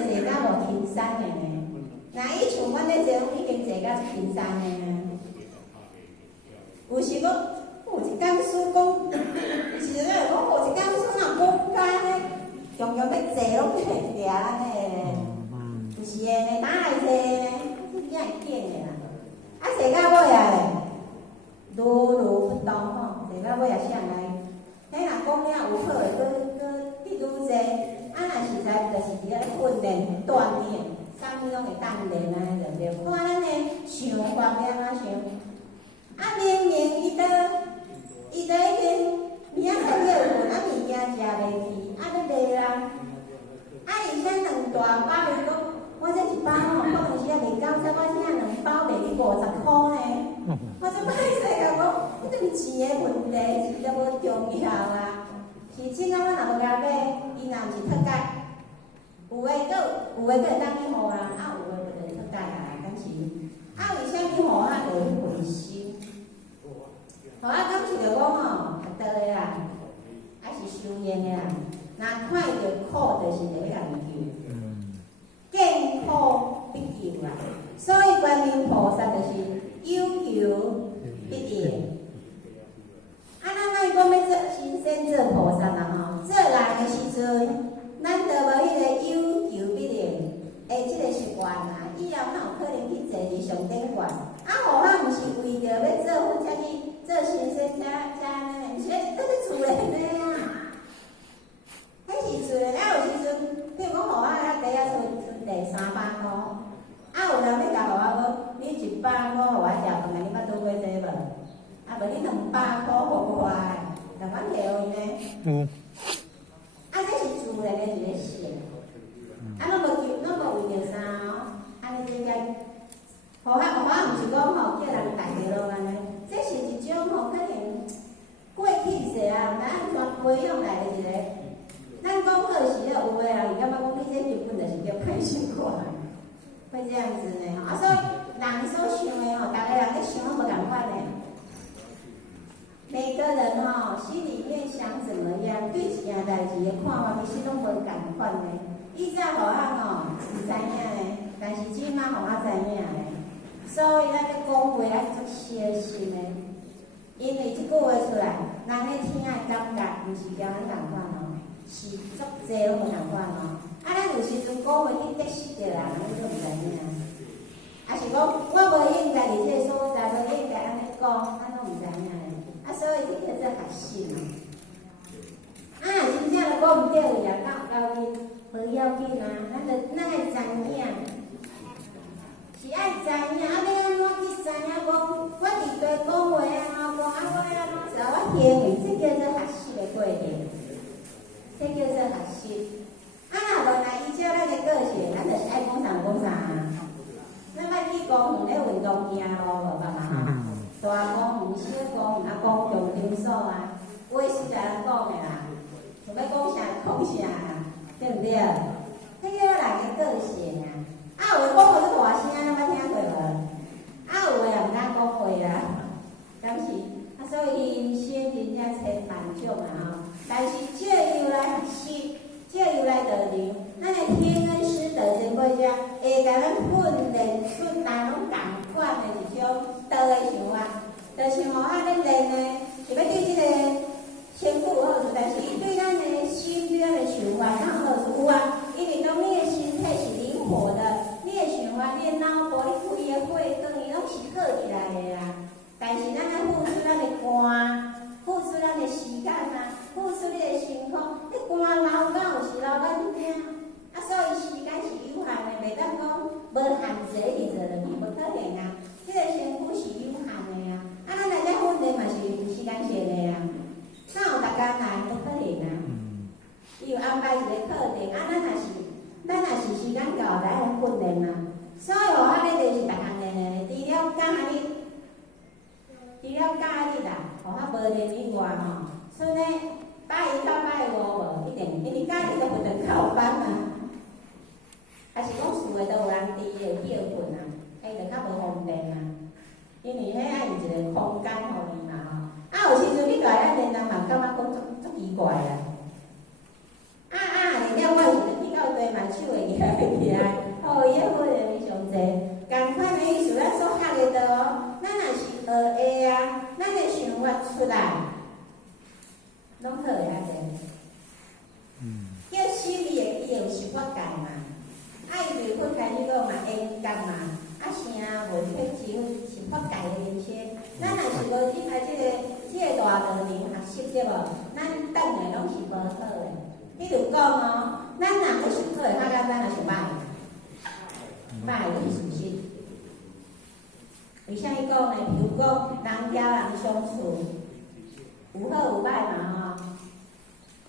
坐到无轻松的呢。那伊像阮咧坐，已经坐到轻松的呢。有时讲，有一工师讲，有时咧讲，有一工师若讲干咧，常常要坐拢袂定安尼。有时诶呢，哪来坐呢？真会紧的啦。啊，坐到尾啊，如如不动吼，坐到尾也啥来？迄若讲了有好诶，佫愈多。啊，若实在就是伫咧训练锻炼，啥物拢会当练啊，对不对？看咱诶想法了啊想，啊明明伊都已经明仔载月份啊物件食袂去，啊要卖啦，啊而且两大包伊讲，我这一包吼，可能是啊袂够，才我现两包卖你50块呢，我就歹势甲讲，迄阵钱诶问题是都无重要啊。是真啊，我若无甲买，伊若毋是特价，有诶佫会当去互人，啊有诶就是特价啦，敢是？啊为啥物互啊就去回收？互啊敢是着讲吼，学倒诶啦，还是修验诶啦？若看着苦，就是着迄人救，见苦必救啦。所以观音菩萨就是有求必应。啊，咱莫讲要做神仙做菩萨啦吼，做人诶时阵，咱着无迄个有求必应诶即个习惯啦。以后哪有可能去坐伫上顶悬？啊，互咱毋是为着要做佛才去做神仙才呢？是倒咧自然诶啊。迄是自然啊，有时阵，譬如讲互啊第啊剩300块，啊有人要甲互我讲，你100块互我食饭，你捌拄过这无？啊，无你200块互我诶，就阮摕互伊呢。啊，这是自然诶一个性。啊，拢无为着啥哦？安尼应该，互我毋是讲吼叫人大家拢安尼，这是一种吼可能过去势啊，咱全培养来诶一个。咱讲好时了，有诶人伊感觉讲你这根本就是叫歹习惯，会这样子呢。啊，所以人所想诶吼，逐个人咧想拢无共款呢。每个人心里面想怎么样，对一件代志的看法其实拢无共款的。以前互俺唔知影呢，但是即摆互我知影呢。所以咱咧讲话爱足小心的，因为即句话出来，人咧听的感觉毋是甲咱共款哦，是足济拢无共款哦。啊，咱有时阵讲话去得失着人，咱都毋知影。啊是讲我无应该伫即个所在，无应该安尼讲，咱拢毋知影。啊，所以这叫做学习嘛。啊，真正都讲毋对去啊，到日无要紧啊，咱会知影，是爱知影，啊，要安怎去知影讲，我伫地讲话啊，讲我要安怎做，我行为，这叫做学习的过程，这叫做学习。啊，若无来依照咱的个性，咱就是爱讲啥讲啥啊。咱莫去公园咧运动行路无办法啊。大公园、小公园啊，公共场所啊，话实在讲的啦，想要讲啥讲啥啦，对不对？迄个人的个性啊，啊有的讲话都大声，捌听过无？啊有的也毋敢讲话啦，敢是？啊，所以先真正千万种啊吼，但是借由来学习，借由来得着，咱的天恩师德真过者，会甲咱训练出咱拢共款的一种。道的想法，就像吼啊，咱练呢是要对即个身躯有好处，但是伊对咱的心、对咱的想法哪有好处？有啊，因为当你的身体是灵活的，你的想法、你的脑部、你开的血管，伊拢是好起来的啦。但是咱要付出咱的肝，付出咱的时间啊，付出你的身躯，你肝老到有时老到你听，啊，所以时间是有限的，袂当讲无限制一直做落去，无可能啊。这个身躯是有限的啊，啊，咱来这训练嘛是时间性的啊，哪有大家来不可能啊？伊有安排一个课程，啊，咱若是时间到来训练嘛，所以吼啊，咱就是逐项练的，除了假日啦，吼啊无练以外吼，所以呢，拜一到拜五无一定，因为假日都不能靠班嘛，还是讲厝的都有人伫会叫困啊。就较无方便啊，因为迄爱有一个空间互伊嘛吼。啊，有时阵你来咱练人嘛，感觉讲足奇怪啊。练了我有时阵去到地嘛，手会举袂是法界嘛，伊就分开去讲嘛，缘觉嘛，啥无缺少是法界的人生。咱若是无即个大道理学习对无？咱等下拢是无好的。比如讲哦，咱若要想好的，较简单就是歹的，歹的就是事实。为啥伊讲呢？比如讲，人交人相处，有好有歹嘛吼。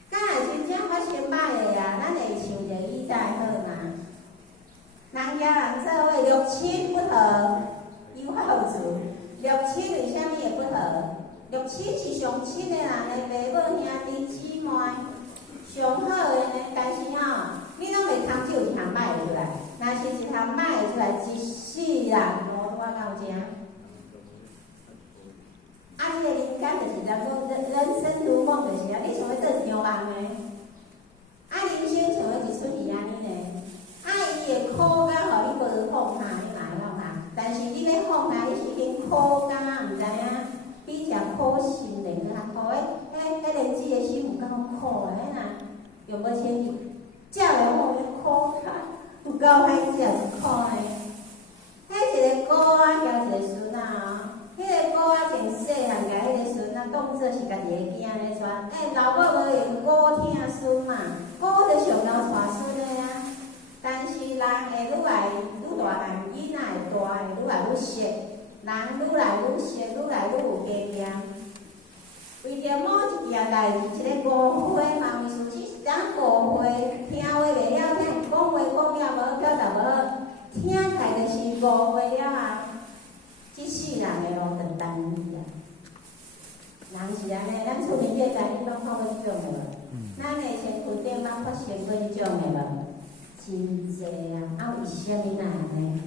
敢若真正发生歹的啊，咱会想着以再好嘛。人交人做伙六亲不和，有好处。六亲为虾米会不和？六亲是上亲的人的爸母兄弟姊妹，上好的呢。但是吼，你拢袂通只有一项歹的出来，若是一项歹的出来，一世人无我到这。啊，你的灵感就是讲人生如梦，就是啊，你想要做上梦的，啊，人生像要一出戏安尼呢。啊，伊会苦甲，互你无放下，你嘛会放下。但是你要放下，你是经苦甲，毋知影比这苦心灵较苦。迄莲子的心有够苦的，若用无钱去，食了好苦，有够歹食是苦的。迄一个姑仔交一个孙仔哦，迄个姑仔从细汉甲迄个孙仔当做是家己的囝咧传。老母无用姑疼孙嘛，姑就上枵带孙的啊。但是人会愈来愈大汉，囡仔会大会愈来愈熟，人愈来愈熟，愈来愈有经验。为着某一件代志，一个误会嘛，有时只是当误会，听话袂了听，讲话讲了无，表达无好，听起来就是误会了啊！即世人的路就单一啊。人是安尼，咱厝边这代你拢看过即种的无？咱的身躯顶捌发生过即种的无？真济啊！啊，为虾米那安尼？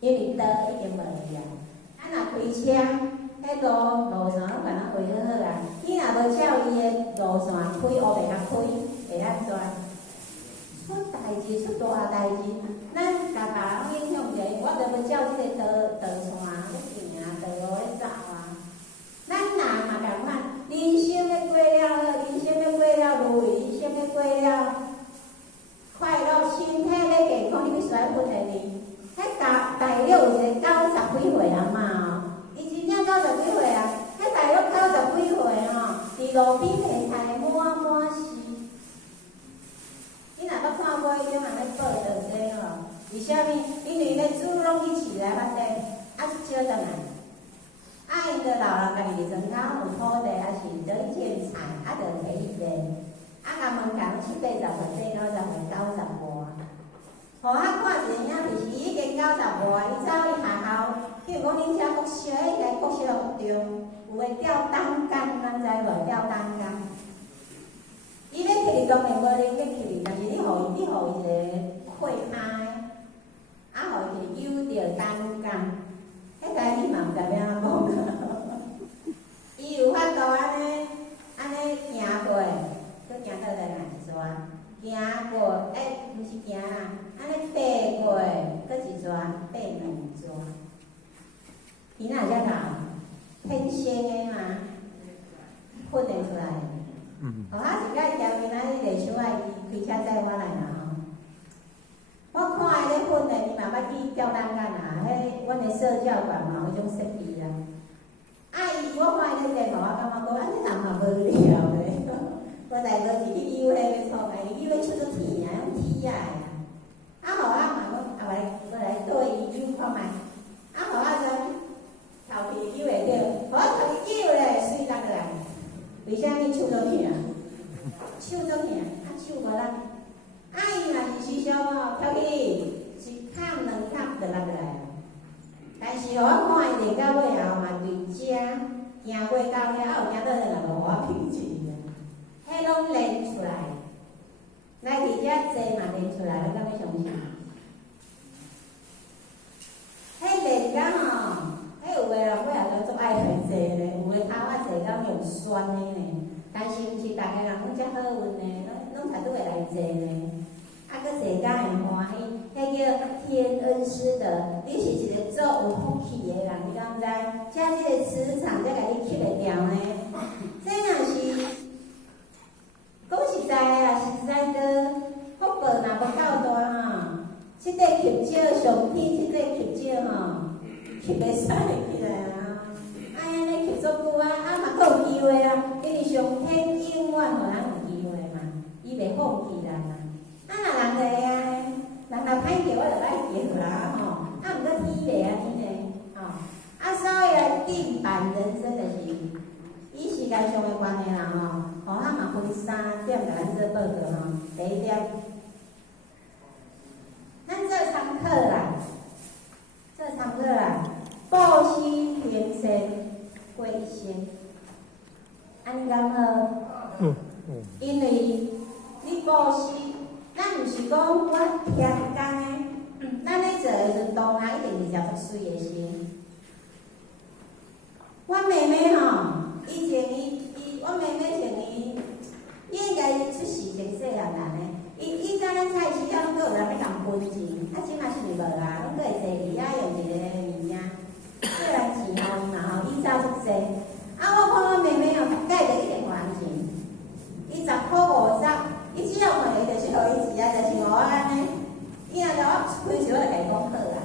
因为道已经无去啊。咱若开车，迄路线拢把咱画好好啊。你若无照伊的路线开，黑白甲开，会安怎？出代志，出大代志，咱家家拢影响者，我着要照即个道线要行啊，道路要走啊。咱人嘛共款，人生要过了好，人生要过了如意，人生要过了。快乐，身体要健康，你必须要训练你。迄大陆有一个90几岁阿嬷哦，伊真正90几岁啊！迄大陆90几岁哦，伫路边卖菜满满是。你若捌看过迄种安尼报道这吼？为虾米？因为咧煮拢去饲来发展，啊少转来。啊，因着老人家己床头有土地，啊是着去种菜，啊着摕去卖。啊，甲门槛7、80岁、90岁、90外，互我看一个影片，是已经90外，伊走去学校，比如讲恁遮国小，迄个国小有中，有个吊单杠，咱知无？吊单杠，伊要摕哩当然无恁要摕哩，但是你互伊一个会拍，啊，互伊有着单杠，迄个你嘛毋知要安怎讲伊有法度安尼行过。行倒来啦，一逝，行过，毋是行啦，安尼爬过，搁一逝，爬2逝。伊哪遮头？天生的嘛，训练出来的。我是甲伊条件仔，伊袂想爱伊开车载我来啦吼。我看伊咧训练，伊嘛捌去吊单杠啦，迄阮的社教馆嘛有迄种设备啦。我看伊咧电话，我感觉讲安尼人嘛无聊咧。我来到是去游迄个创个，伊要出到天啊，用天啊！啊，互我嘛，我来对伊游看觅，啊，互我种头皮游会着，互我头皮游咧，水落来。为啥物手都疼？手都疼，啊手无力。啊，伊若是时常哦，跳起一坎2坎就落来。但是互我看伊练到尾后嘛，对遮行过到遐，啊有行倒来嘛，互我平静。迄拢练出来，来伫遮坐嘛练出来，你敢要相信？迄练到吼，迄有诶人尾后都足爱来坐咧，有诶头仔坐到用酸的呢。但是毋是逐个人拢遮好运呢，拢才拄会来坐呢。啊，搁坐甲会欢喜，迄叫天恩师德。你是一个做有福气诶人，你敢知？遮即个磁场才甲你吸会掉呢。这若是。讲实在啊，实在的，福报若无翕照，上天即个翕照吼，翕袂使起来啊！安尼翕足久啊，嘛阁有机会啊，因为上天永远互人有机会嘛，伊袂放弃人啊。若人就会安尼，人若歹叫我就来叫啦吼，毋过天袂安尼呢吼。所以定办人生就是以世界上的观念人吼，互咱嘛分3点甲咱做报告吼。第一点，咱做参考啦，布施行善过一生，安尼刚好。因为你布施，咱毋是讲我听一工的，咱咧做的时当然一定是食足水的心。阮妹妹吼，以前阮妹妹像伊应该出世前细汉人的，伊早咱菜市啊，拢阁有人要共分钱，即嘛是无啊，拢阁会坐伊啊用一个物件，做人钱吼嘛吼，伊早足济。我看阮妹妹哦，逐届就一定还钱，伊10箍50，伊只要看到就是互伊钱啊，就是互我安尼。伊若甲我开始，我就甲伊讲好啦。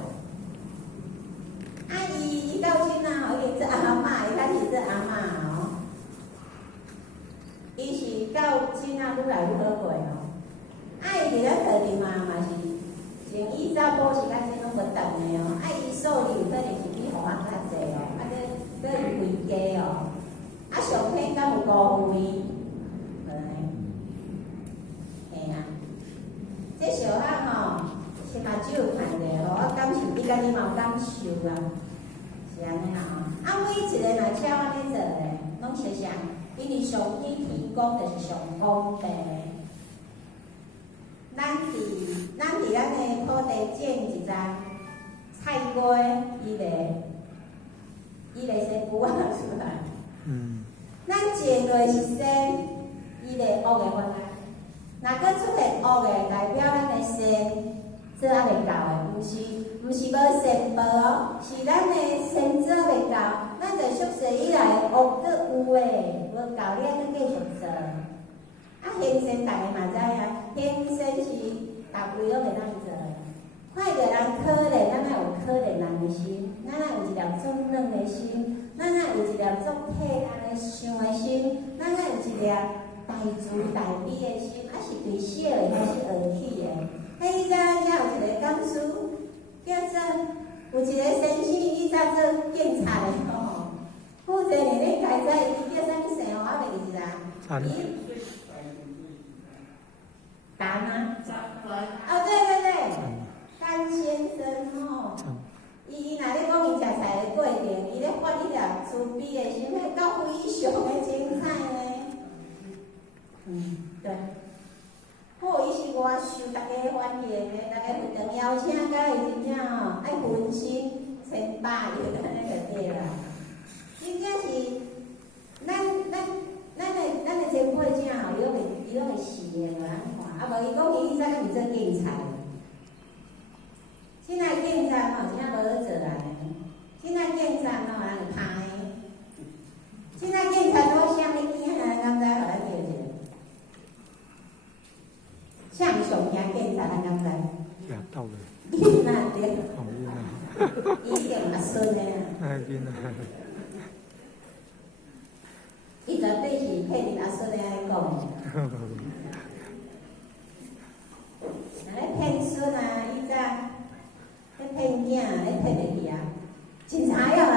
伊到今啊，伊做阿嬷，伊开始做阿嬷哦。伊是到今啊，愈来愈好过哦。伊伫咧课程嘛是，像伊早补习较真拢无等的哦。伊数字有可能是比互我较济哦，搁有回家哦。上天敢有辜负伊？无呢。嘿啊，这小汉吼，是嘛只有看者吼，我感受，伊家己嘛有感受啦。是安尼啦吼，每一个若照安尼做咧，拢是啥？因为上天提供就是上公平的。咱伫咱的土地种一丛菜瓜，伊会生菇仔出来。咱种落是生，伊会恶的翻来。若佫出现恶的，代表咱的生做还袂够的，毋是无善报哦，是咱的善做袂够，咱就宿世以来恶佫有诶，无够你还佫继续做。行善大家嘛知啊，行善是逐位拢会当做。看到人可怜，咱若有可怜人的心，咱若有一粒足软的心，咱若有一粒足体安尼想的心，咱若有一粒大慈大悲的心，是对小的还是学起的？伊早有一个讲师，叫做有一个先生，伊早做警察的吼，负责年咧开车，伊叫啥物姓哦？我袂记得啦。丹啊？对，丹先生吼，伊若咧讲伊食菜的过程，伊咧发迄粒慈悲的心，迄到非常的精彩呢。对。好，伊是外受大家欢迎的，大家非常邀请，甲伊真正吼爱分心千百亿，安尼就对啦。真正是咱的前辈正吼，伊拢会死的，无人看。无伊讲伊以前敢是做警察，现在警察吼真正无好做啊！现在警察吼人会歹，现在警察都啥物惊啊？敢知互咱叫者？啥上惊警察，咱敢知？吓到了。囡仔对。哦，囡仔。伊定阿孙的啊。哎，囡仔。伊绝对是骗恁阿孙的安尼讲。咧骗孙啊，伊早咧骗囝，咧骗袂去啊，警察要来。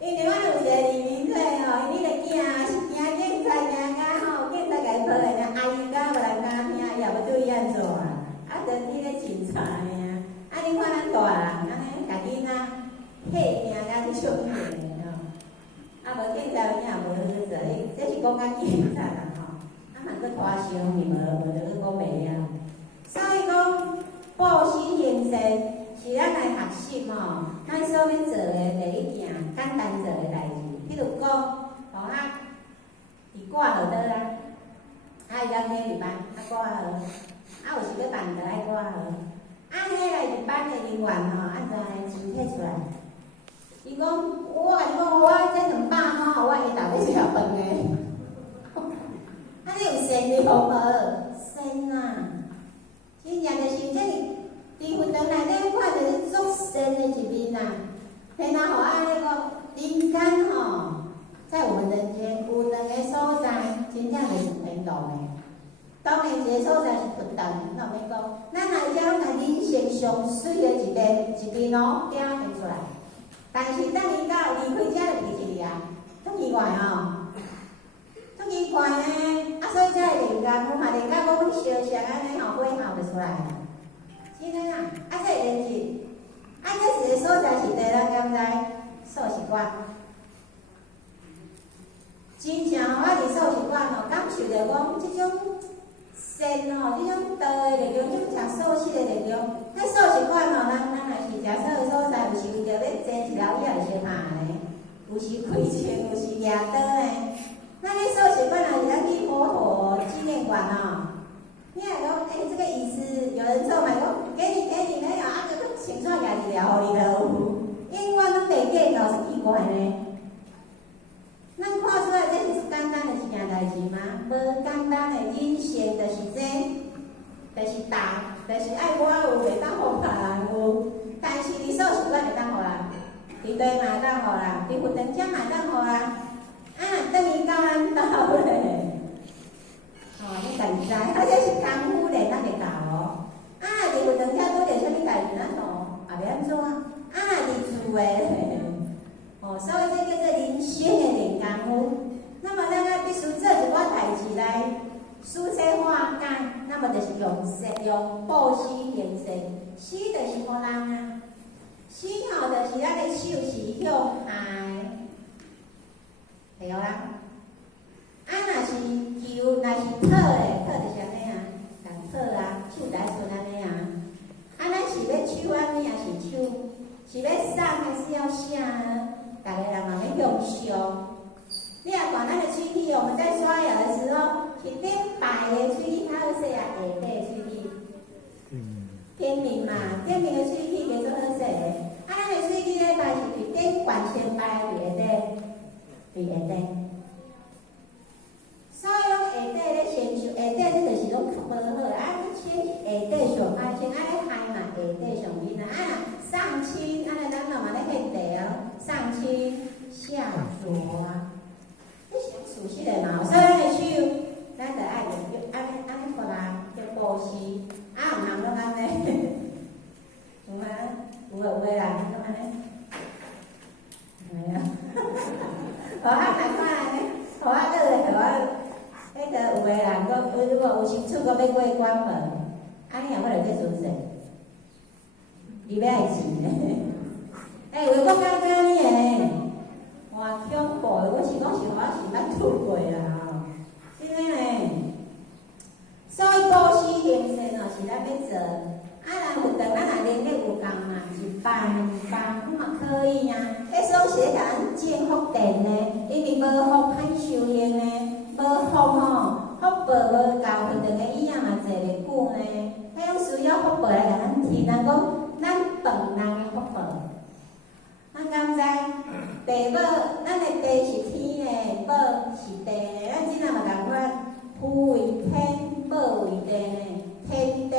因为我有一个李明仔吼，伊个囝是惊警察，惊甲吼，警察甲伊抱来呢，阿姨甲无人敢听，也无对伊安怎啊？就伊咧警察尔。你看咱大人安尼，家囡仔吓惊甲去出名的吼，无警察有影无好做，这是讲甲警察啦吼。嘛佫拖伤，是无就佫讲袂了。所以讲，布施行善是咱来学习吼，咱所要做的第一件简单做的代志。譬如讲，吼伫挂号倒啊，伊讲体育班挂号，有时要办就爱挂号。迄个来入班的人员吼，安怎钱摕出来？伊讲，我甲你讲，我这200吼，我下昼要食饭的。安尼有善的好无？善啊！底看就是足善的一面啊。天啊，互安尼讲，人间吼，在我们人间有两个所在，真正就是天堂的。当然，一个所在是不同，那免讲，咱来遮拢甲人生上水的一面哦，表现出来。但是等伊到离开遮就袂一啊，足奇怪吼。足奇怪呢，所以才会灵感，我嘛灵感讲，阮相像安尼吼，尾效就出来。真诶啊，这个连是，这是个所在是地，咱敢知？素食馆。真正吼，我伫素食馆吼，感受着讲即种善吼，即种道的力量，即种食素食的力量。迄素食馆吼，咱若是食素的所在，有时为着要煎一条鱼也是相拍呢，有时开枪，有时掠刀呢。那迄素食馆若是咱去佛陀纪念馆哦，你若讲，这个意思，有人做嘛讲，给你没有，就去请出来一条，互你就有，永远拢袂计较，是奇怪呢。咱看出来这是简单的一件代志吗？无简单的人生，就是这，就是大，就是爱我有，袂当互别人有。但是伫素食馆会当互人，伫地嘛会当互人，伫佛堂遮嘛会当互人。等于到咱兜咧，你家己知，这是功夫练咱会到哦。伫佛堂遮拄着啥物代志，咱吼也袂安怎。伫厝诶，所以这叫做人生的练功夫。那么咱必须做一寡代志来抒切化解，那么就是用布施行善。施就是互人啊，施吼就是咱的手是向下。对啦，若是求，若是讨诶，讨就是安尼啊，共讨啊，手在顺安尼啊。咱是要手安尼，也是手，是要送还是要写呢？大家人嘛要向上。你若看咱的喙齿，我们在刷牙的时候，是顶白的喙齿，较好势啊，下底的喙齿。天明嘛，天明的喙齿叫做好势的。咱的喙齿咧，白是伫顶管先白伫下底。伫下底，所以讲下底咧先手，下底这就是拢无好你先下底上歹先，咧海嘛下底上面啊，上清，咱嘛咧献地哦，上清下浊啊，这是熟悉的嘛，所以咱的手，咱就爱安尼互人叫布施，毋通拢安尼，有啊，有诶人拢安尼，系啊。互咱来看咧，互咱迄个有个人讲，如果有时厝阁要过关门，你若要来做损失，你要爱钱咧。有个讲简单呢，哇，恐怖的，我是讲是我是捌拄过啦吼，真诶呢。所以布施行善是咱要做。咱佛堂咱若能力有共嘛，一百嘛可以啊。迄种是咧甲咱建福田呢，因为无福歹修行呢，无福吼，福报无够，佛堂的椅仔嘛坐袂久呢。迄种需要福报来甲咱提，咱讲咱饭人的福报。咱敢知地宝，咱的地是天的，宝是地的，咱即阵嘛共款，富为天，宝为地呢，天地。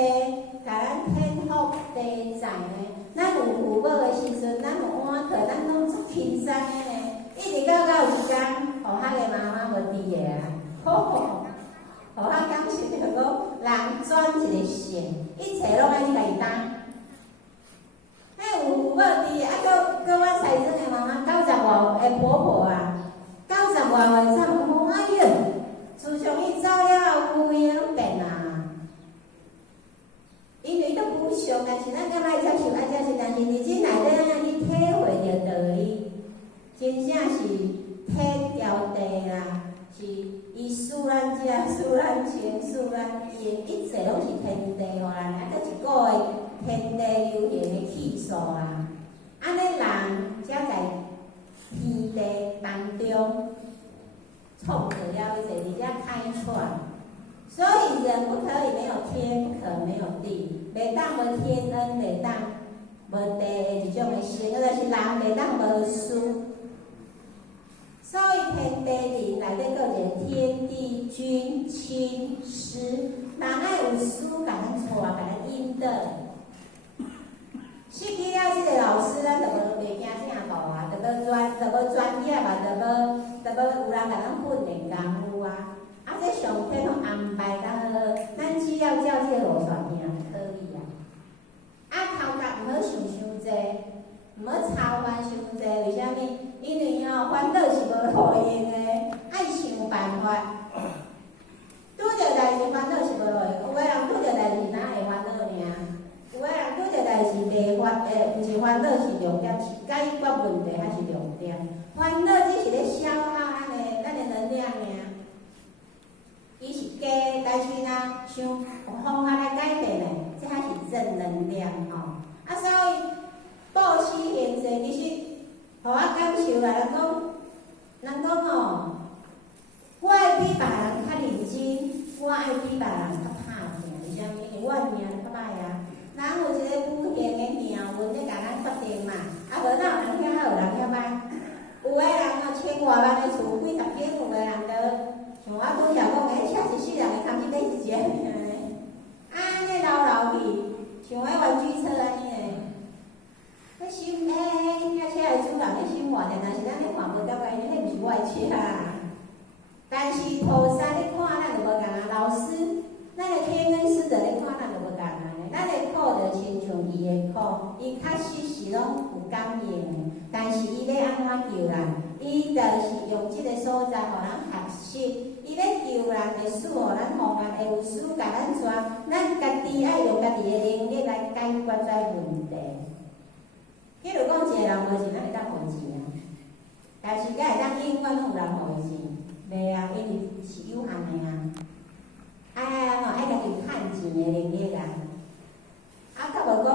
甲咱天福地财呢，咱有福报的时阵，咱有碗摕，咱拢足轻松的呢。一直到有一天，互遐个妈妈无伫个啊，互遐感受着讲人转一个线，一切拢爱你家己担。有福报伫个，搁阮西庄的妈妈90外的婆婆啊，90外岁才讲，哎哟，自从伊走了后，规个拢变啊。因为都无常，但是咱敢爱接受，但是日子内底咱去体会着道理，真正是天条地啦，是伊使咱食、使咱穿、使咱用，一切拢是天地互咱，搁一个天地流行的气数啊。安尼人才在天地当中创造了一切，而且开创。所以人不可以没有天，不可没有地，袂当无天恩，袂当无地的一种的性，就是人袂当无书。所以天地人内底佫一个天地君亲师，人爱有书，甲咱带，甲咱引导。专业嘛，就无有人甲咱训练功夫啊。啊，这上天拢安排得好，咱只要照这路线行就可以啊。啊，头壳毋好想济，毋好操烦伤济，为虾米？因为烦恼是无路用的，爱想办法。拄着代志烦恼是无路用，有个人拄着代志哪会烦恼尔？有个人拄着代志袂不是烦恼是重点，是解决问题还是重点。烦恼只是咧消耗咱的能量尔，伊是假，但是呢，想有方法来改变的，这还是正能量吼。啊，所以布施现济，其实，互我感受啦，人讲哦，我爱比别人较认真，我爱比别人较拍拼，为虾米？因为我命较歹啊。人有一个无形的命运咧，甲咱决定嘛。啊，无哪有人遐好，有人遐歹。有个人千外万的厝，几十间，有个人就像我拄则讲的，车一世人的堪去买一只尔啊，安尼流去，像迄玩具车安尼诶。迄心遐车的主人迄心活着，但是咱咧看无了解，迄毋是我的车啊。但是菩萨咧看咱就无共啊，老师，咱的天恩师者咧看咱就无共啊。咱的苦就亲像伊的苦，伊确实是拢有感应的，但是伊要安怎救人？伊就是用即个所在，互咱学习。伊要救人会使互咱方案会有师甲咱传，咱家己爱用家己的能力来解决这问题。比如讲，一个人无钱，咱会当互钱啊，但是敢会当永远拢有人互伊钱？袂啊，因为是有限的啊。爱家己趁钱的能力啊。啊，较无讲，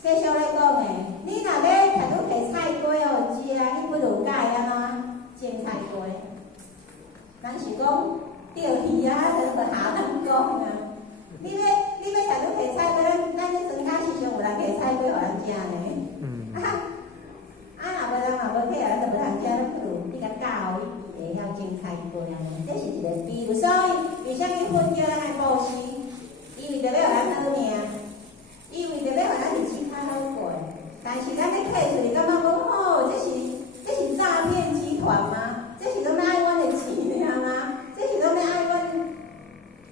世俗咧讲诶，你若要食拄摕菜瓜哦食，你不如改安怎煎菜瓜？人是讲钓鱼啊，就下人讲啊。你要食拄摕菜瓜，咱咧庄脚时常有人摕菜瓜互人食呢。若无人若无摕，咱就无通食，咱不如你甲教伊会晓煎菜瓜安尼，这是一个比喻。所以为虾米佛叫咱来布施？因为着要互咱好命。因为着要互咱日子较好过，但是咱咧摕出去，感觉讲哦，这是诈骗集团吗？这是拢要爱阮的钱尔吗？这是拢要爱阮？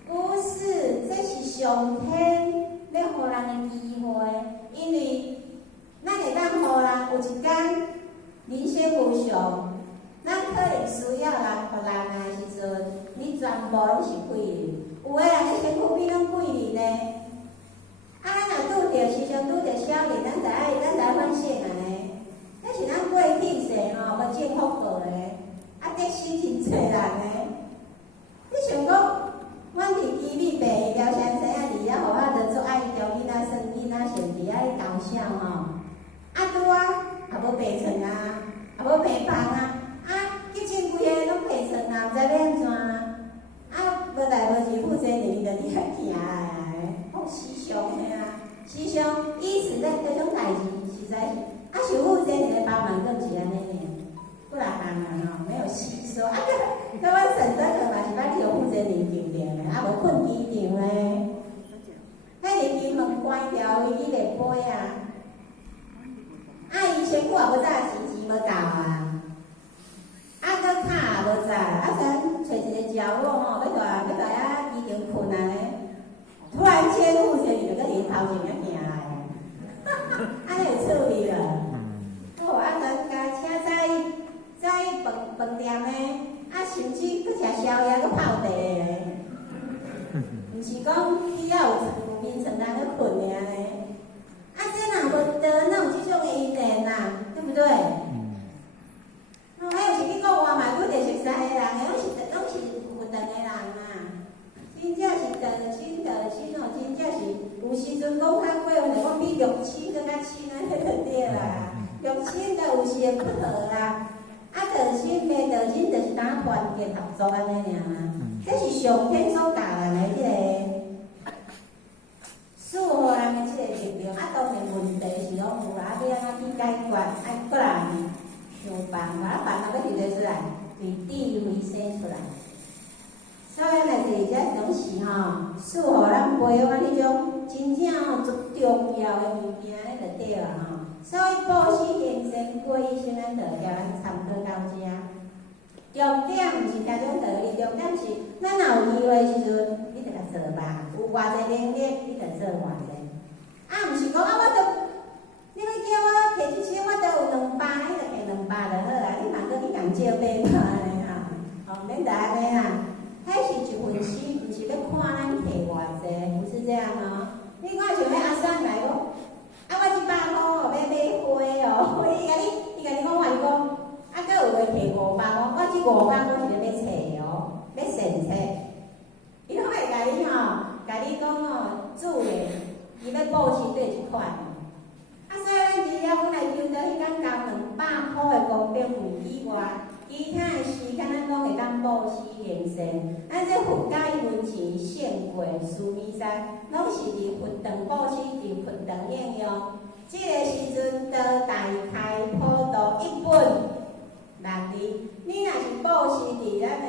不是，这是上天要互人的机会，因为咱会当互人有一天人生无常，咱可能需要人互人的时阵，你全部拢是贵人，有个人的身躯比咱贵人呢。啊，咱若拄着时常拄着少年，咱就爱反省安尼。这是咱过去世吼，无种福报诶，啊得死真济人诶。你想讲，阮伫基米爸伊疗伤生啊，伫遐互我着做爱调囡仔生囡仔，甚至爱搞笑吼。啊拄啊，也无病床啊，也无病房啊，急诊规个拢病床啊，毋知要安怎啊？无代无志负责任，伊着伫遐行诶。时常的啊，时常以前咧这种代志实在是，想负责任的帮忙，更是安尼呢，不然吼没有吸收。台湾省长个嘛是捌有负责任救着的，无困机场咧，迄个金门关掉，伊袂飞啊。伊身躯也无早钱无够啊，搁卡也无早，先找一个角落吼，要在机场困安尼。突然间，负责人就搁伊头前遐行来，安尼就趣味了。哦，咱家请在饭店诶，甚至搁食宵夜，搁泡茶诶，毋是讲你要有眠床通去困尔呢。这若无得，哪有即种的因缘啊？对不对？还有是去国外嘛，拄着熟悉诶人，拢是有缘诶人啊。真正是得亲哦，真正是有时阵讲较过分，我比肉亲更较亲安尼就对啦。肉亲就有时会不和啦，道亲袂道亲就是当团结合作安尼尔。这是上天所教咱的即个赐互人的即个力量。当然问题是拢有啦，要安怎去解决？爱个人想办法，办法要伫咧出来，对智慧生出来。所以咱来坐遮拢是吼，赐互咱培养迄种真正足重要的物件，安尼就对啦吼。所以布施行善，过一生咱就要参考到遮。重点毋是遐种道理，重点是咱若有机会的时阵，你着甲做吧。有偌济能力，你着做偌济。毋是讲我着，你要叫我摕一千，我着有200，你着摕200就好啊。你莫搁去共借800安尼啊。恁着安尼啦。迄是一份心，毋是要看咱摕偌济，不是这样哦。你看像迄阿三来讲，我100箍哦，要买花哦，伊甲你讲话，伊讲。搁有诶摕500箍，我这500箍是要册哦，要善册。伊拢会甲你甲你讲主诶，伊要布施对一款。所以咱只要本来求到迄间交200箍诶功德费以外，其他诶时间咱拢会当布施行善。咱这佛教文钱现过须弥山，拢是伫佛堂布施，伫佛堂应用。这个时阵，到大开普渡一本。6字，你若是布施伫咱的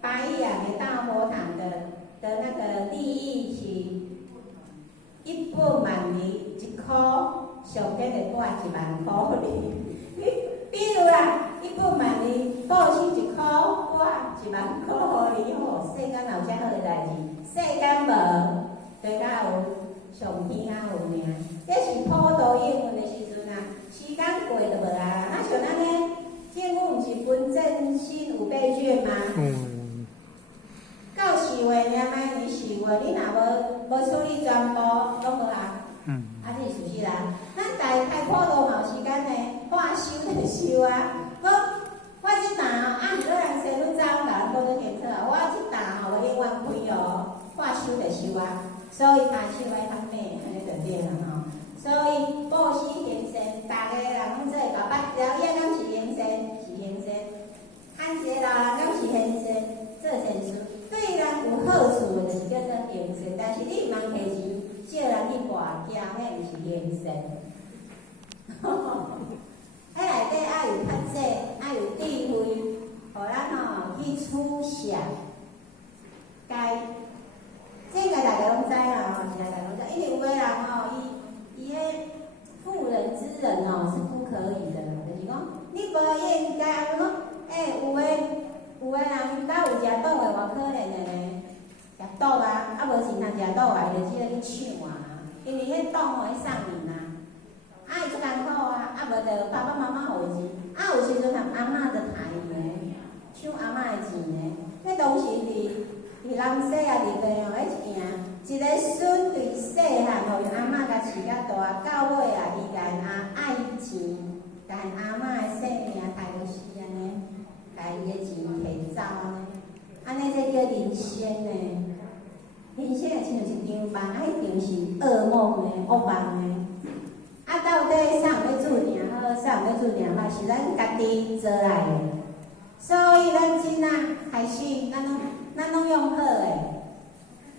白羊的大佛堂的那个利益是1本万里1箍，上计会带10000箍你。比如啦，1本万里布施1箍，带10000箍你吼，世间有遮好的代志，世间无，对甲有上天啊有命。这是普渡应运的时阵啊，时间过就无啊，那像咱呢？政府毋是分振兴5倍券吗？到4月尔，每年4月，你若无处理全部，拢无啊。这是事实啦。咱大开普渡嘛有时间呢，我收就收啊。我即单毋过人生愈早，甲人报做检测啊。我即单我永远开哦，我收就收啊。所以大收来较美，安尼就对啦吼。所以布施行善，逐个人拢做会到，捌了也敢是行善，是行善；看一个老人敢是行善，做善事，对人有好处的，就是叫做行善。但是你毋通摕钱叫人去跋筊，迄毋是行善。迄内底爱有法则，爱有智慧，互咱去处想，该这个大家拢知啦，是大家拢知，因为有个人伊迄妇人之仁是不可以的，就是讲你无应该讲，有个人敢有食赌的，偌可怜的呢，食赌啊，无是通食赌啊，伊就只个去抢啊，因为迄赌伊送面啊，伊足艰苦啊，无就爸爸妈妈互伊钱，有时阵通阿嬷就趁伊的，抢阿嬷的钱的，迄当时伫南西啊，伫地迄一件。一个孙对细汉，互因阿嬷甲饲甲大，到尾啊，伊甲因爱钱，甲因阿嬷的性命害落死安尼，甲伊的钱摕走安尼这叫人生呢。人生会亲像一场梦，迄场是噩梦的、噩梦的。到底啥有要注定好，啥有要注定歹，是咱家己做来的。所以咱真啊，开始咱拢用好的。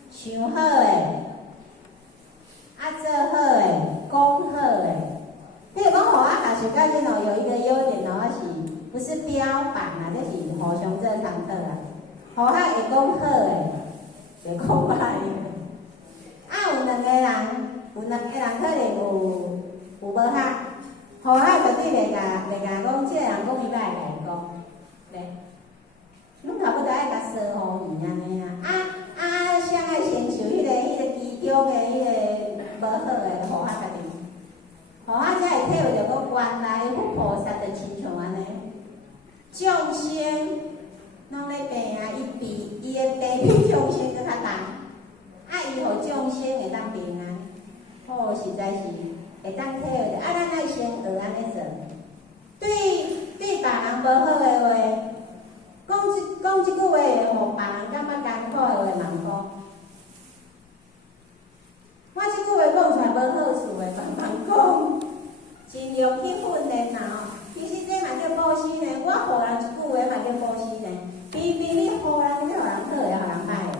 想好诶，做好诶，讲好诶。譬如讲，互我学习到这有一个优点我是不是标榜啊？这是互相做参考啊。互我会讲好诶，会讲歹诶。有2个人，可能有无合，互我绝对袂甲讲，这个人讲伊歹甲伊讲，对。侬差不多爱甲说互伊安尼啊。谁爱承受迄个其中的无好的，互我家己，互我才会体会着讲原来佛菩萨就亲像安尼，众生拢咧病啊，伊的病比众生搁较重，伊互众生会当平安，实在是会当体会着。咱爱先学安尼做，对别人无好的话。讲即句话会互别人感觉艰苦的话，茫讲。我即句话讲出来无好处的，茫讲。尽量去训练啦。其实这嘛叫布施呢。我互人一句话嘛叫布施呢。偏偏你互人，你互人好的，互人歹的。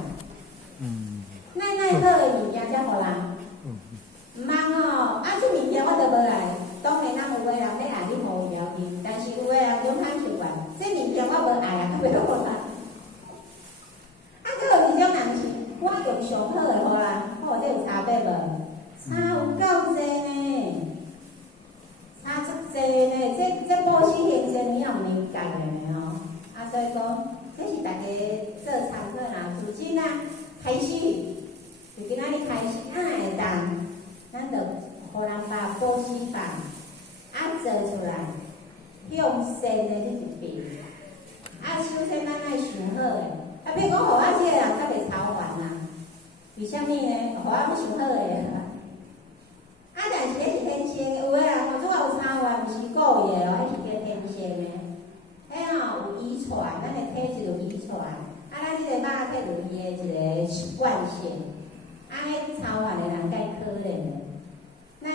咱好的物件才互人。毋通这物件我就无爱。当然，咱有个人要爱你互伊了去，但是有个人勇敢受惯，这物件我无爱啊，袂互人。佫有一种人是，我用上好的互人，这有差别无？差有够济呢。啥物呢？互我要想好诶。啊，但是迄是天生诶，有诶人吼，拄仔有差完，毋是故意诶哦，迄是叫天生诶。迄吼有遗传，咱诶体质有遗传，啊，咱即个肉体有伊诶一个惯性，啊，迄超凡诶人介可怜诶。咱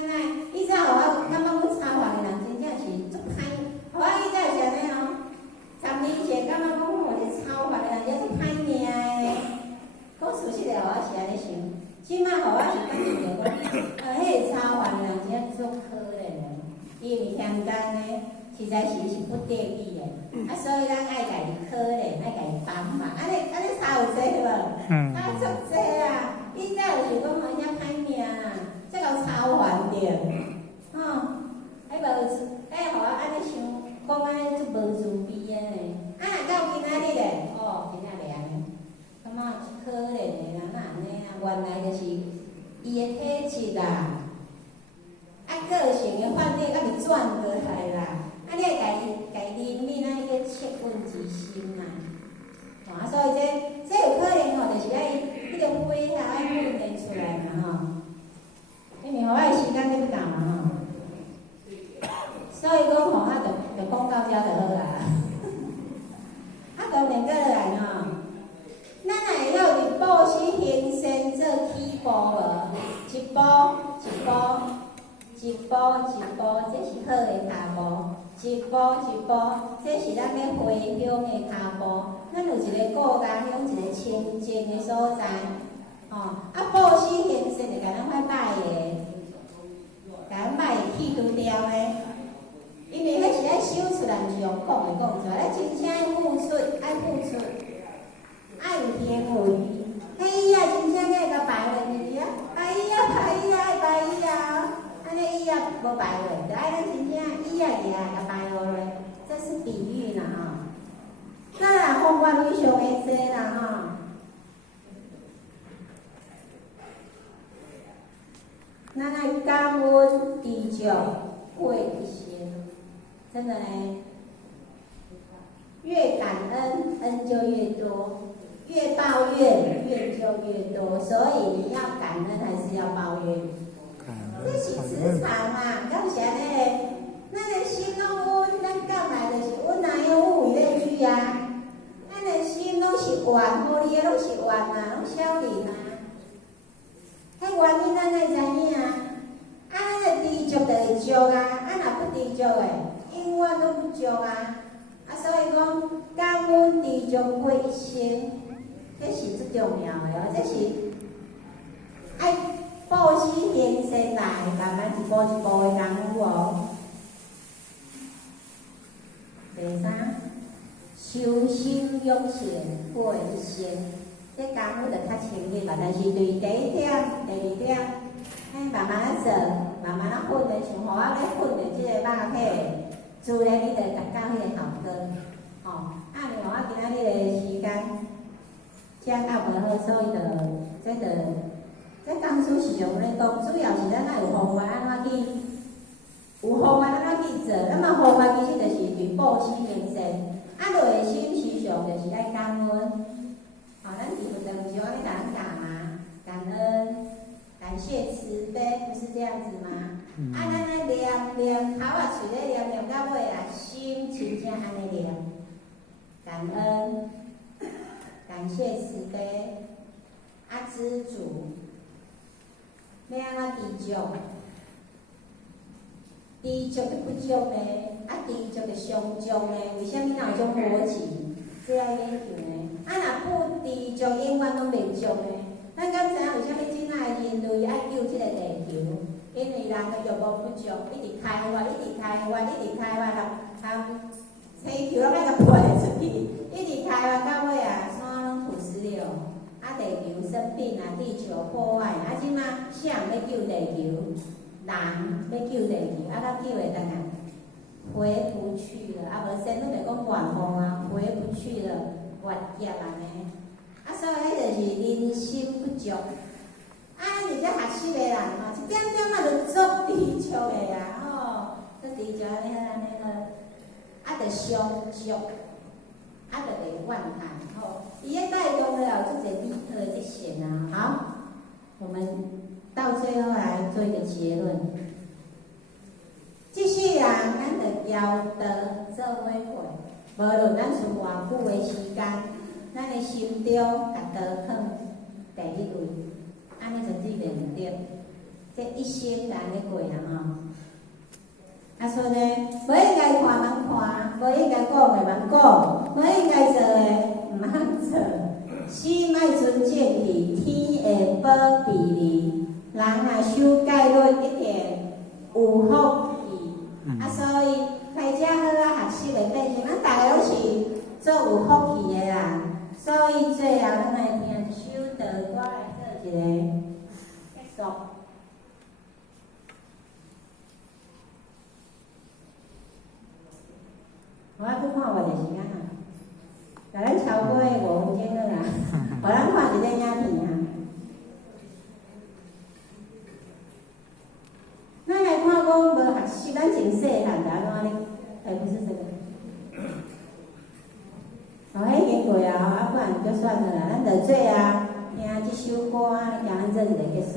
以前互我感觉阮超凡诶人真正是足歹，互我以前是安尼哦，10年前感觉讲吼，这超凡诶人真足歹命诶。讲事实诶，互我是安尼想。即摆互我是感觉着讲，迄个超凡诶人真正足可怜诶，伊毋嫌干诶，实在是不得已诶。啊，所以咱爱家己可怜，爱家己帮忙，安尼差有济无？差足济啊！以前就是讲吼，遐歹命啊，这个超凡着，吼，迄无，互我安尼想，讲安尼足无自卑诶呢。啊，到今仔日咧，哦，真正袂安尼，感觉可怜诶人哪安尼啊？原来就是伊诶体质啦，啊，个性诶反应啊，是转过来啦。啊，你会家己恁安尼叫切问之心嘛？啊，所以这有可能吼，就是爱迄个火啊，爱训练出来嘛吼。因为互我诶时间你不共嘛吼，所以讲吼，我就讲到遮就好啦。啊，当然过来吼，咱会晓伫布施行善做起步无？一步一步，一步一步，这是好诶脚步。一步一步，这是咱要回乡的脚步。咱有一个故乡，有一个清净的所在，啊，布施行善就甲咱歹歹的，甲咱歹的去除掉呢。因为迄是爱修出来，毋是用讲的讲出来，咱真正爱付出，爱有行为。迄伊啊，真正爱甲排落去啊，排伊啊。安尼伊也无排落，就爱咱真正伊也会甲排落来，这是比喻啦吼。咱若方法非常的多啦吼。咱爱感恩知足，过一生，真的呢，越感恩恩就越多，越抱怨怨就越多，所以你要感恩还是要抱怨？这是磁场嘛，敢是安尼？咱的心拢稳，咱讲来就是稳啊，要物以类聚啊。咱的心拢是愿，无你的拢是愿啊，拢少年啊。迄原因咱爱知影啊。啊，咱的知足就会足啊，啊若不知足的，永远都不足啊。啊，所以讲感恩知足过一生，这是最重要的哦，这是爱。布施行善来，慢慢一步一步的功夫哦。第三，修心养性过一生，这功夫就较深入嘛。但是对第一点、第二点，慢慢啊做，慢慢啊训练，像互我咧训练即个肉体，自然你就达到迄个效果。吼，啊，另外我今仔日的时间掌握无好，所以这工书是用咧讲，主要是咱爱有方法安怎去，有方法安怎去做。咱嘛方法其实就是对布施行善，啊，内心时常就是爱感恩。吼，咱伫佛堂就安尼甲咱教嘛，感恩、感谢、慈悲，不是这样子吗？啊，咱咧念头啊，嘴咧念到尾啊，心真正安尼念，感恩、感谢、慈悲，啊，知足。要安怎知足？知足就不足呢？啊，知足就上足呢？为什么哪有种逻辑？这爱研究呢？啊，若不知足，永远拢袂足呢？咱敢知影为什么即摆人类爱救即个地球？因为人的欲望不足，一直开发，地球拢爱甲飞出去，一直开发到尾啊，山拢土石流。啊，地球生病啊，地球破坏，啊，即马谁人要救地球？人要救地球，啊，甲救会当啊，回不去了，啊，无先都袂讲愿望啊，回不去了，越劫安尼，啊，所以迄就是人心不足，啊，而且学习的人吼，一点点仔就做知足的啊，吼，做知足安尼好，啊，着上足。啊，就袂怨叹吼，伊咧带动了足侪利好的这些啊，好，我们到最后来做一个结论。这世人咱着要得做伙过，无论咱存偌久的时间，咱的心中甲道放第一位，安尼就对袂唔对。这一生就安尼过啦吼。所以呢，无应该看茫看，无应该讲的茫讲，无应该做的唔通做。心爱尊敬你，天会保庇你。人若守戒律，一定有福气。所以大家好啊，学习的变成咱大家拢是做有福气的人。所以最后咱来听一首道歌来做一个结束。我还去看偌济时间啊，甲咱超过5分钟了啦，互咱看一个影片啊。咱来看讲无学习，咱真细汉就安怎哩？不是这个。迄经过啊，不然就算了啦，咱就做啊，听这首歌，听咱做一个结束。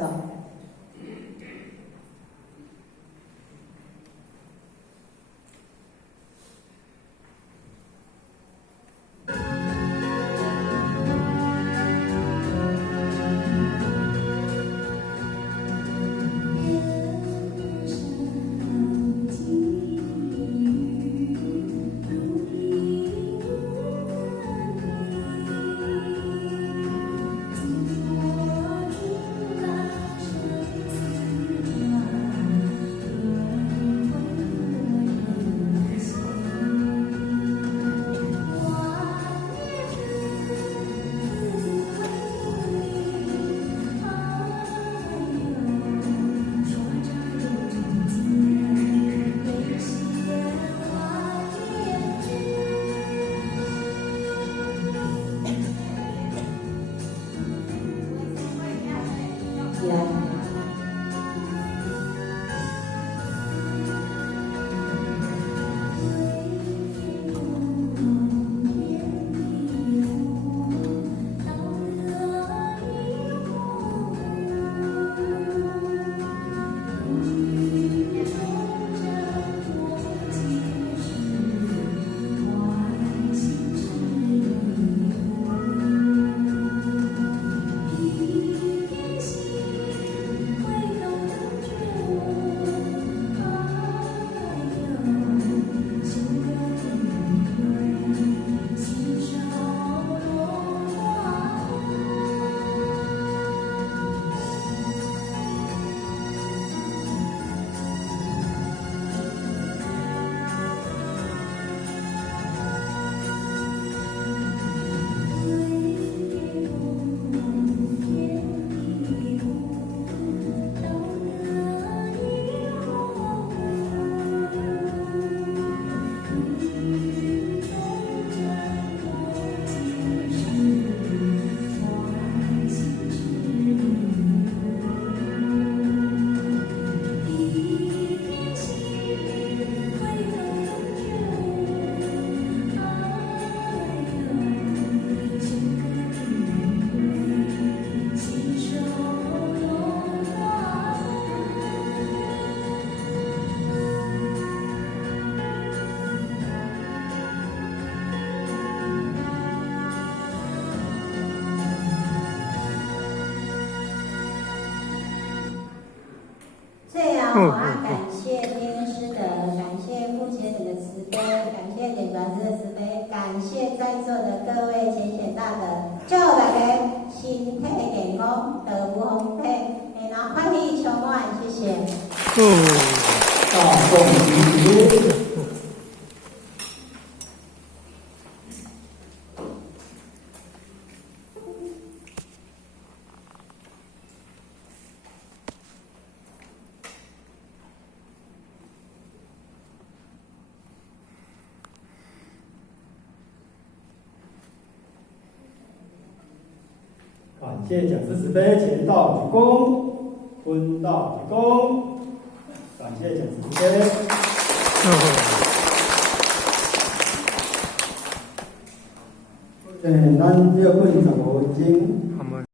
感谢天恩师德，感谢父亲子的慈悲，感谢点传师的慈悲，感谢在座的各位浅显大德，祝大家身体健康，道不风平，然后欢喜充满，谢谢。大众集体。感谢讲师慈悲，前道鞠躬，坤道鞠躬。感谢讲师慈悲。咱这个15分钟，